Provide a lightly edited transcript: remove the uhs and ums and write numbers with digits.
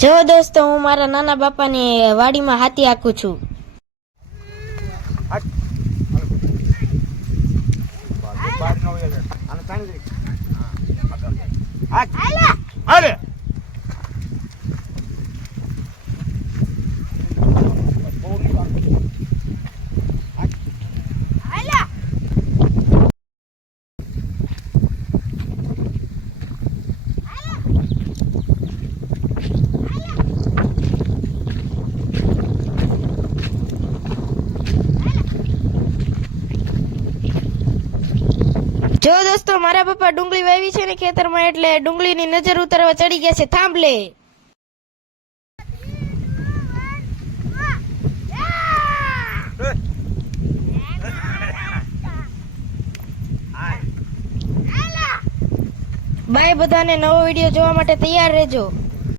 જો દોસ્તો, હું મારા નાના બાપાની વાડીમાં હાથી હાંકું છું. જો દોસ્તો, મારા પપ્પા ડુંગળી વાવી છે ને ખેતરમાં, એટલે ડુંગળીની નજર ઉતારવા ચડી ગયા છે. થાંભલે બાય. બધાને નવો વિડીયો જોવા માટે તૈયાર રહેજો.